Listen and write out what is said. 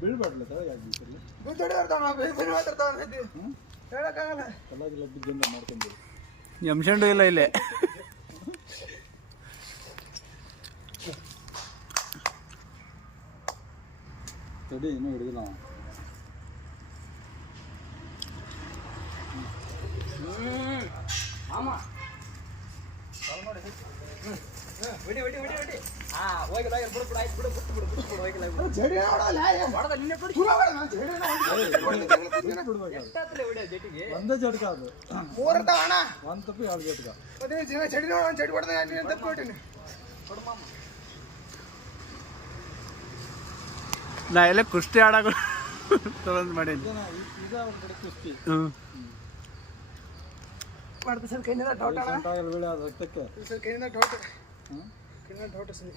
ಬೀಳ್ಬಾರ್ದು ಕೆಳಗೆ ಸರಿ ಹೇಳಕ್ಕಾಗಲ್ಲ ಕಲ್ಲಾಗಿಲ್ಲ ಬಿದ್ದಿಂದ ಮಾಡ್ಕೊಂಡು ಎಮ್ಸಂಡು ಇಲ್ಲ ಇಲ್ಲೇ ತಡಿ ಇನ್ನೂ ಹಿಡಿದಿಲ್ಲ ಒಂದೇ ಜಟ್ಕ ಅದು ಒಂದು ತಪ್ಪಿ ಎರಡು ಜಟ್ಕ ನಾ ಎಲ್ಲ ಕುಸ್ತಿ ಆಡಾಕ ತೊಗೊಂಡು ಮಾಡೀನಿ ಕುಸ್ತಿ ಮಾಡ್ತಾ ಸರ್ ಕೈನಿಂದ ಡೌಟ್ ರಕ್ತಕ್ಕೆ ಸರ್ ಕೈನಿಂದ ಡೌಟ್ ಕೈನಿಂದ ಡೌಟ್ ಸರ್